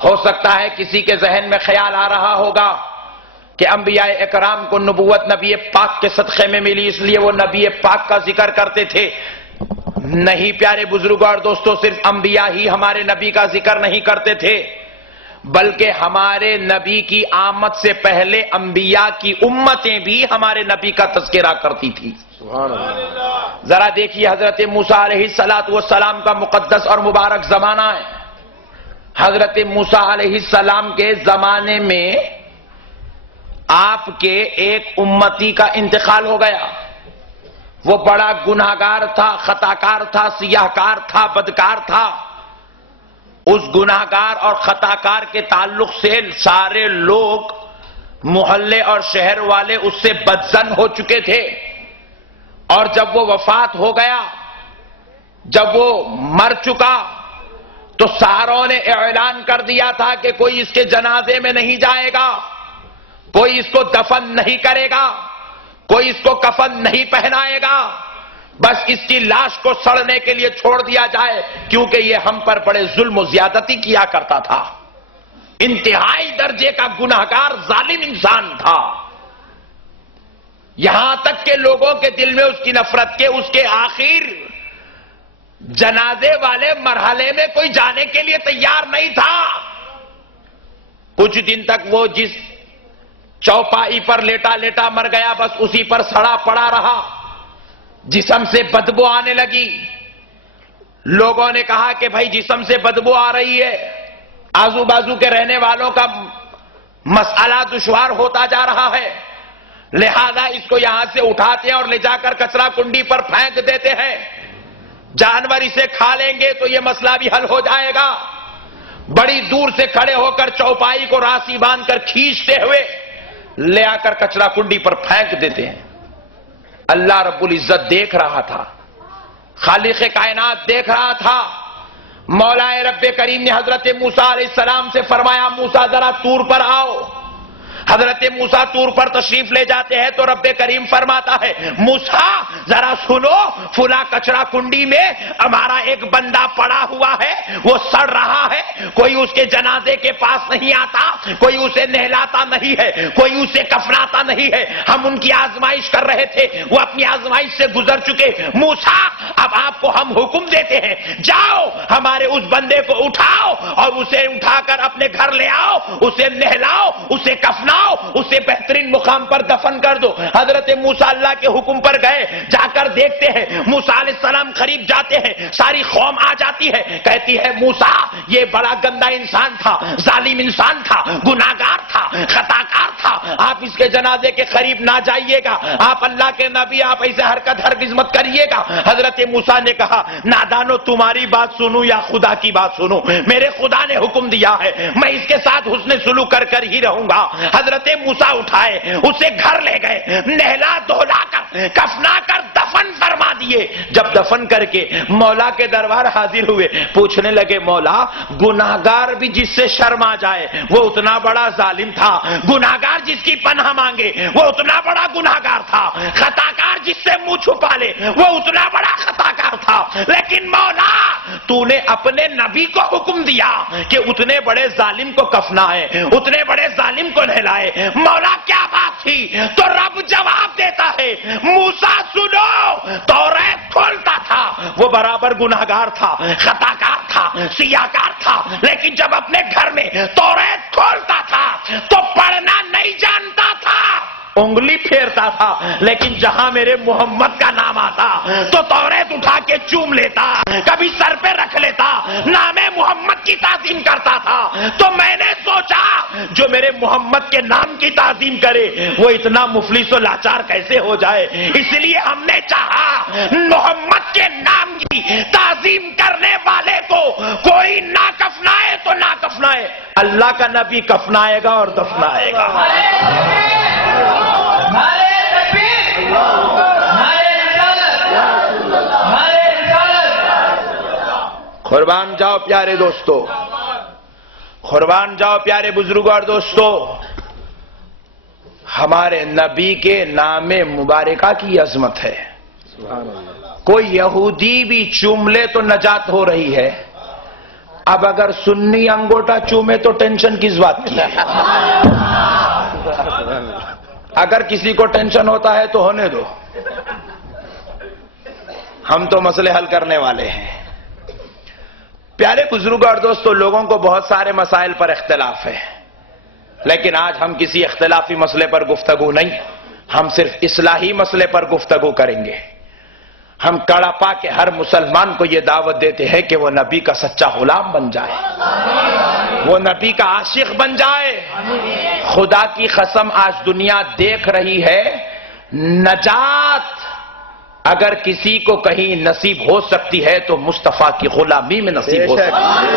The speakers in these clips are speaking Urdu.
ہو سکتا ہے کسی کے ذہن میں خیال آ رہا ہوگا کہ انبیاء اکرام کو نبوت نبی پاک کے صدقے میں ملی اس لیے وہ نبی پاک کا ذکر کرتے تھے. نہیں پیارے بزرگوں اور دوستوں، صرف انبیاء ہی ہمارے نبی کا ذکر نہیں کرتے تھے، بلکہ ہمارے نبی کی آمد سے پہلے انبیاء کی امتیں بھی ہمارے نبی کا تذکرہ کرتی تھی. سبحان اللہ. ذرا دیکھیے حضرت موسیٰ علیہ السلام کا مقدس اور مبارک زمانہ ہے. حضرت موسیٰ علیہ السلام کے زمانے میں آپ کے ایک امتی کا انتقال ہو گیا. وہ بڑا گناہگار تھا، خطاکار تھا، سیاہکار تھا، بدکار تھا. اس گناہگار اور خطاکار کے تعلق سے سارے لوگ محلے اور شہر والے اس سے بدظن ہو چکے تھے. اور جب وہ وفات ہو گیا، جب وہ مر چکا، تو ساروں نے اعلان کر دیا تھا کہ کوئی اس کے جنازے میں نہیں جائے گا، کوئی اس کو دفن نہیں کرے گا، کوئی اس کو کفن نہیں پہنائے گا، بس اس کی لاش کو سڑنے کے لیے چھوڑ دیا جائے، کیونکہ یہ ہم پر بڑے ظلم و زیادتی کیا کرتا تھا. انتہائی درجے کا گناہگار ظالم انسان تھا. یہاں تک کہ لوگوں کے دل میں اس کی نفرت کے اس کے آخر جنازے والے مرحلے میں کوئی جانے کے لیے تیار نہیں تھا. کچھ دن تک وہ جس چوپائی پر لیٹا لیٹا مر گیا، بس اسی پر سڑا پڑا رہا. جسم سے بدبو آنے لگی. لوگوں نے کہا کہ بھائی جسم سے بدبو آ رہی ہے، آزو بازو کے رہنے والوں کا مسئلہ دشوار ہوتا جا رہا ہے، لہذا اس کو یہاں سے اٹھاتے ہیں اور لے جا کر کچرا کنڈی پر پھینک دیتے ہیں. جانور اسے کھا لیں گے تو یہ مسئلہ بھی حل ہو جائے گا. بڑی دور سے کھڑے ہو کر چوپائی کو راسی باندھ کر کھینچتے ہوئے لے آ کر کچرا کنڈی پر پھینک دیتے ہیں. اللہ رب العزت دیکھ رہا تھا، خالق کائنات دیکھ رہا تھا. مولا رب کریم نے حضرت موسیٰ علیہ السلام سے فرمایا موسیٰ ذرا طور پر آؤ. حضرت موسیٰ طور پر تشریف لے جاتے ہیں تو رب کریم فرماتا ہے موسیٰ ذرا سنو، فلاں کچرا کنڈی میں ہمارا ایک بندہ پڑا ہوا ہے، وہ سڑ رہا ہے، کوئی اس کے جنازے کے پاس نہیں آتا، کوئی اسے نہلاتا نہیں ہے، کوئی اسے کفناتا نہیں ہے. ہم ان کی آزمائش کر رہے تھے، وہ اپنی آزمائش سے گزر چکے. موسیٰ اب آپ کو ہم حکم دیتے ہیں، جاؤ ہمارے اس بندے کو اٹھاؤ اور اسے اٹھا کر اپنے گھر لے آؤ، اسے نہلاؤ، اسے کفناؤ، اسے بہترین مقام پر دفن کر دو. حضرت موسیٰ اللہ کے حکم پر گئے. جا کر دیکھتے ہیں موسیٰ علیہ السلام قریب جاتے ہیں، ساری قوم آ جاتی ہے، کہتی ہے موسیٰ یہ بڑا گندا انسان تھا، ظالم انسان تھا، گناہگار تھا، خطاکار تھا، آپ اس کے جنازے کے قریب نہ جائیے گا، آپ اللہ کے نبی، آپ ایسے حرکت ہرگز مت کریے گا. حضرت موسیٰ نے کہا نادانو تمہاری بات سنوں یا خدا کی بات سنوں؟ میرے خدا نے حکم دیا ہے، میں اس کے ساتھ حسن سلوک کر ہی رہوں گا. حضرت موسیٰ اٹھائے، اسے گھر لے گئے، نہلا دھولا کر کفنا کر دفن فرما دیے. جب دفن کر کے مولا کے دربار حاضر ہوئے، پوچھنے لگے مولا گناہگار بھی جس سے شرم آ جائے وہ اتنا بڑا ظالم تھا، گناہگار جس کی پناہ مانگے وہ اتنا بڑا گناہگار تھا، خطاکار جس سے منہ چھپا لے وہ اتنا بڑا خطاکار تھا، لیکن مولا تو نے اپنے نبی کو حکم دیا کہ اتنے بڑے ظالم کو کفنائے، اتنے بڑے ظالم کو نہلائے. مولا کیا بات تھی؟ تو رب جواب دیتا ہے موسیٰ سنو، توریت کھولتا تھا، وہ برابر گناہگار تھا، خطاکار تھا، سیاہکار تھا، لیکن جب اپنے گھر میں توریت کھولتا تھا تو پڑھنا نہیں جانتا تھا، انگلی پھیرتا تھا، لیکن جہاں میرے محمد کا نام آتا تو توریت اٹھا کے چوم لیتا، کبھی سر پہ رکھ لیتا، نام محمد کی تعظیم کرتا تھا. تو میں نے سوچا جو میرے محمد کے نام کی تعظیم کرے وہ اتنا مفلس و لاچار کیسے ہو جائے، اس لیے ہم نے چاہا محمد کے نام کی تعظیم کرنے والے کو کوئی نہ کفنائے تو نہ کفنائے، اللہ کا نبی کفنائے گا اور دفنائے گا. قربان جاؤ پیارے دوستو، قربان جاؤ پیارے بزرگوں اور دوستو. ہمارے نبی کے نام مبارکہ کی عظمت ہے. کوئی یہودی بھی چوم لے تو نجات ہو رہی ہے. اب اگر سنی انگوٹا چومے تو ٹینشن کس بات کی ہے؟ اگر کسی کو ٹینشن ہوتا ہے تو ہونے دو، ہم تو مسئلے حل کرنے والے ہیں۔ پیارے بزرگ اور دوستو، لوگوں کو بہت سارے مسائل پر اختلاف ہے، لیکن آج ہم کسی اختلافی مسئلے پر گفتگو نہیں، ہم صرف اصلاحی مسئلے پر گفتگو کریں گے۔ ہم کڑا پا کے ہر مسلمان کو یہ دعوت دیتے ہیں کہ وہ نبی کا سچا غلام بن جائے، وہ نبی کا عاشق بن جائے۔ خدا کی قسم آج دنیا دیکھ رہی ہے، نجات اگر کسی کو کہیں نصیب ہو سکتی ہے تو مصطفیٰ کی غلامی میں نصیب ہو سکتی ہے،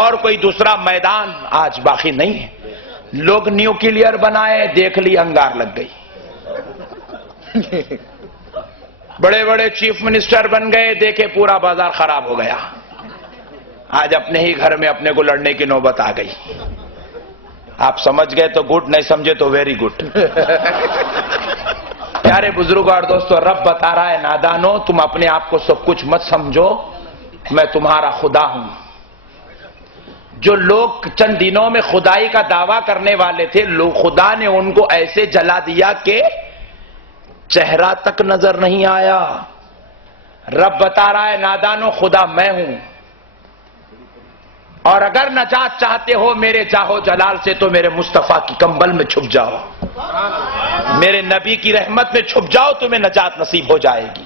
اور کوئی دوسرا میدان آج باقی نہیں ہے۔ لوگ نیوکلیئر بنائے، دیکھ لی انگار لگ گئی، بڑے بڑے چیف منسٹر بن گئے، دیکھے پورا بازار خراب ہو گیا۔ آج اپنے ہی گھر میں اپنے کو لڑنے کی نوبت آ گئی۔ آپ سمجھ گئے تو گڈ، نہیں سمجھے تو ویری گڈ۔ پیارے بزرگ اور دوستو، رب بتا رہا ہے نادانو، تم اپنے آپ کو سب کچھ مت سمجھو، میں تمہارا خدا ہوں۔ جو لوگ چند دنوں میں خدائی کا دعویٰ کرنے والے تھے، خدا نے ان کو ایسے جلا دیا کہ چہرہ تک نظر نہیں آیا۔ رب بتا رہا ہے نادانو، خدا میں ہوں، اور اگر نجات چاہتے ہو میرے جاہو جلال سے تو میرے مصطفیٰ کی کمبل میں چھپ جاؤ، میرے نبی کی رحمت میں چھپ جاؤ، تمہیں نجات نصیب ہو جائے گی۔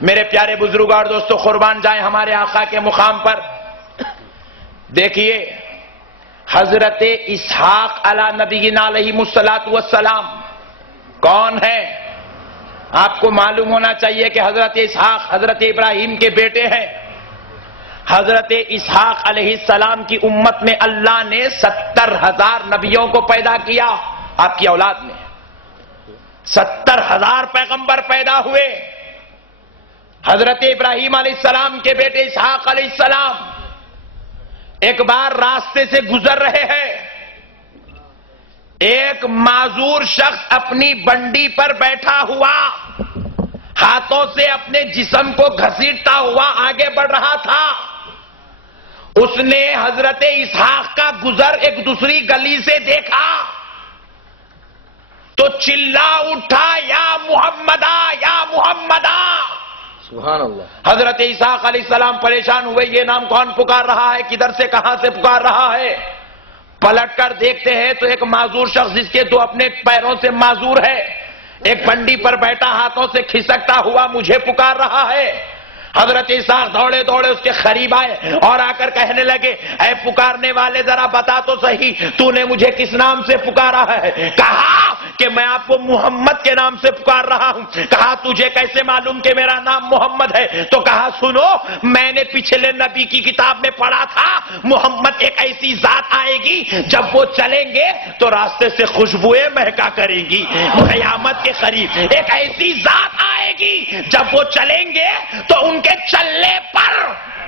میرے پیارے بزرگ اور دوستو، قربان جائیں ہمارے آقا کے مقام پر۔ دیکھیے حضرت اسحاق علی نبینا علیہ الصلوۃ والسلام کون ہے؟ آپ کو معلوم ہونا چاہیے کہ حضرت اسحاق حضرت ابراہیم کے بیٹے ہیں۔ حضرت اسحاق علیہ السلام کی امت میں اللہ نے 70,000 نبیوں کو پیدا کیا، آپ کی اولاد میں 70,000 پیغمبر پیدا ہوئے۔ حضرت ابراہیم علیہ السلام کے بیٹے اسحاق علیہ السلام ایک بار راستے سے گزر رہے ہیں، ایک معذور شخص اپنی بنڈی پر بیٹھا ہوا ہاتھوں سے اپنے جسم کو گھسیٹتا ہوا آگے بڑھ رہا تھا۔ اس نے حضرت اسحاق کا گزر ایک دوسری گلی سے دیکھا تو چلا اٹھا، یا محمدہ یا محمدہ۔ سبحان اللہ۔ حضرت اسحاق علیہ السلام پریشان ہوئے، یہ نام کون پکار رہا ہے، کدھر سے کہاں سے پکار رہا ہے؟ پلٹ کر دیکھتے ہیں تو ایک معذور شخص جس کے دو اپنے پیروں سے معذور ہے، ایک بنڈی پر بیٹھا ہاتھوں سے کھسکتا ہوا مجھے پکار رہا ہے۔ حضرت اسحاق دوڑے دوڑے اس کے قریب آئے اور آ کر کہنے لگے، اے پکارنے والے ذرا بتا تو صحیح، تو نے مجھے کس نام سے پکارا ہے؟ کہا کہ میں آپ کو محمد کے نام سے پکار رہا ہوں۔ کہا تجھے کیسے معلوم کہ میرا نام محمد ہے؟ تو کہا سنو، میں نے پچھلے نبی کی کتاب میں پڑھا تھا، محمد ایک ایسی ذات آئے گی جب وہ چلیں گے تو راستے سے خوشبوئیں مہکا کریں گی۔ قیامت کے قریب ایک ایسی ذات آئے گی جب وہ چلیں گے تو ان کے چلنے پر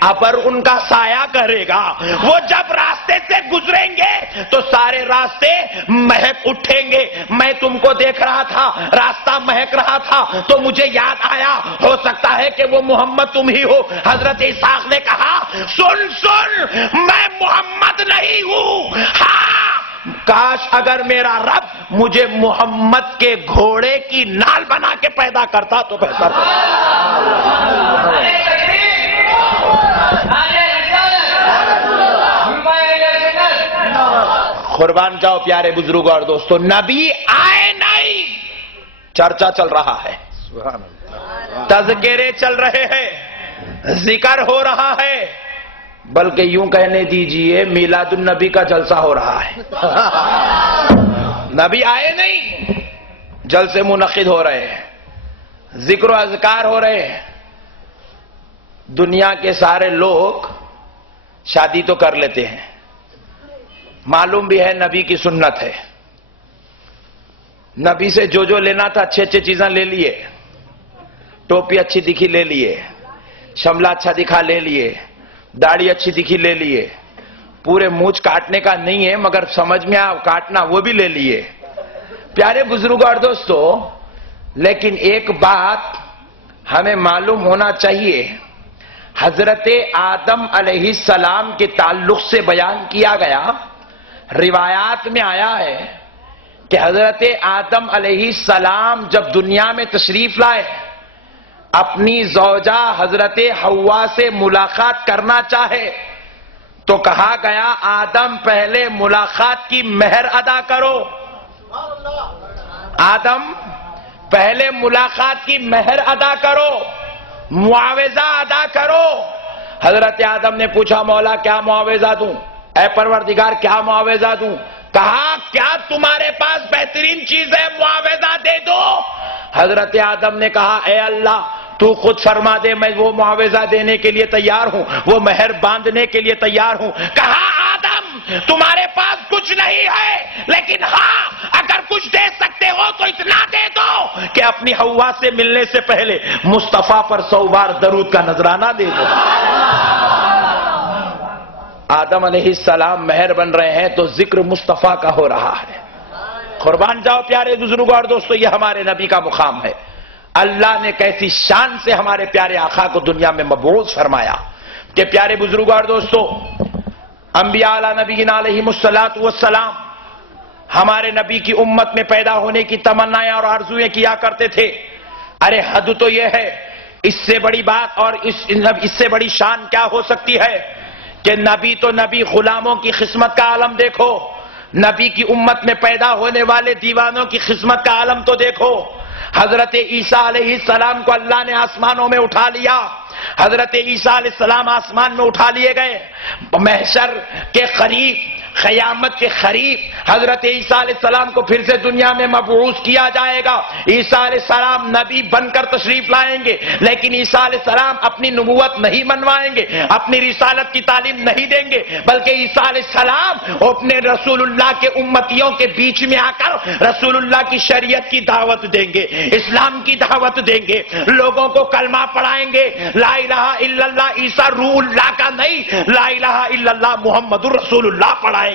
ابر ان کا سایہ کرے گا۔ وہ جب راستے سے گزریں گے تو سارے راستے مہک اٹھیں گے۔ میں تم کو دیکھ رہا تھا، راستہ مہک رہا تھا تو مجھے یاد آیا، ہو سکتا ہے کہ وہ محمد تم ہی ہو۔ حضرت اسحاق نے کہا، سن میں محمد نہیں ہوں، ہاں کاش اگر میرا رب مجھے محمد کے گھوڑے کی نال بنا کے پیدا کرتا تو بہتر ہوتا۔ قربان جاؤ پیارے بزرگوں اور دوستو، نبی آئے نہیں، چرچا چل رہا ہے، تذکرے چل رہے ہیں، ذکر ہو رہا ہے، بلکہ یوں کہنے دیجئے میلاد النبی کا جلسہ ہو رہا ہے۔ نبی آئے نہیں، جلسے منعقد ہو رہے ہیں، ذکر و اذکار ہو رہے ہیں۔ دنیا کے سارے لوگ شادی تو کر لیتے ہیں، معلوم بھی ہے نبی کی سنت ہے، نبی سے جو جو لینا تھا اچھے اچھے چیزیں لے لیے، ٹوپی اچھی دکھی لے لیے، شملہ اچھا دکھا لے لیے، داڑھی اچھی دکھی لے لیے، پورے مونچھ کاٹنے کا نہیں ہے مگر سمجھ میں کاٹنا وہ بھی لے لیے۔ پیارے بزرگ اور دوستو، لیکن ایک بات ہمیں معلوم ہونا چاہیے، حضرت آدم علیہ السلام کے تعلق سے بیان کیا گیا، روایات میں آیا ہے کہ حضرت آدم علیہ السلام جب دنیا میں تشریف لائے، اپنی زوجہ حضرت حوا سے ملاقات کرنا چاہے تو کہا گیا آدم پہلے ملاقات کی مہر ادا کرو، آدم پہلے ملاقات کی مہر ادا کرو، معاوضہ ادا کرو۔ حضرت آدم نے پوچھا مولا کیا معاوضہ دوں؟ اے پروردگار کیا معاوضہ دوں؟ کہا کیا تمہارے پاس بہترین چیز ہے، معاوضہ دے دو۔ حضرت آدم نے کہا اے اللہ تو خود فرما دے، میں وہ معاوضہ دینے کے لیے تیار ہوں، وہ مہر باندھنے کے لیے تیار ہوں۔ کہا آدم تمہارے پاس کچھ نہیں ہے، لیکن ہاں اگر کچھ دے سکتے ہو تو اتنا دے دو کہ اپنی حوا سے ملنے سے پہلے مصطفیٰ پر 100 بار درود کا نذرانہ دے دو۔ آدم علیہ السلام مہر بن رہے ہیں تو ذکر مصطفیٰ کا ہو رہا ہے۔ قربان جاؤ پیارے بزرگوں اور دوستو، یہ ہمارے نبی کا مقام ہے۔ اللہ نے کیسی شان سے ہمارے پیارے آقا کو دنیا میں مبعوث فرمایا کہ پیارے بزرگوں اور دوستو، انبیاء علی نبینا علیہم السلام ہمارے نبی کی امت میں پیدا ہونے کی تمنائیں اور آرزویں کیا کرتے تھے۔ ارے حد تو یہ ہے، اس سے بڑی بات اور اس سے بڑی شان کیا ہو سکتی ہے کہ نبی تو نبی، غلاموں کی قسمت کا عالم دیکھو، نبی کی امت میں پیدا ہونے والے دیوانوں کی قسمت کا عالم تو دیکھو۔ حضرت عیسیٰ علیہ السلام کو اللہ نے آسمانوں میں اٹھا لیا، حضرت عیسیٰ علیہ السلام آسمان میں اٹھا لیے گئے، محشر کے قریب، قیامت کے قریب حضرت عیسیٰ علیہ السلام کو پھر سے دنیا میں مبعوث کیا جائے گا۔ عیسیٰ علیہ السلام نبی بن کر تشریف لائیں گے، لیکن عیسیٰ علیہ السلام اپنی نبوت نہیں منوائیں گے، اپنی رسالت کی تعلیم نہیں دیں گے، بلکہ عیسیٰ علیہ السلام اپنے رسول اللہ کے امتیوں کے بیچ میں آ کر رسول اللہ کی شریعت کی دعوت دیں گے، اسلام کی دعوت دیں گے، لوگوں کو کلمہ پڑھائیں گے، لا الہ الا اللہ عیسیٰ روح اللہ کا نہیں، لا الہ الا اللہ محمد الرسول اللہ پڑھائیں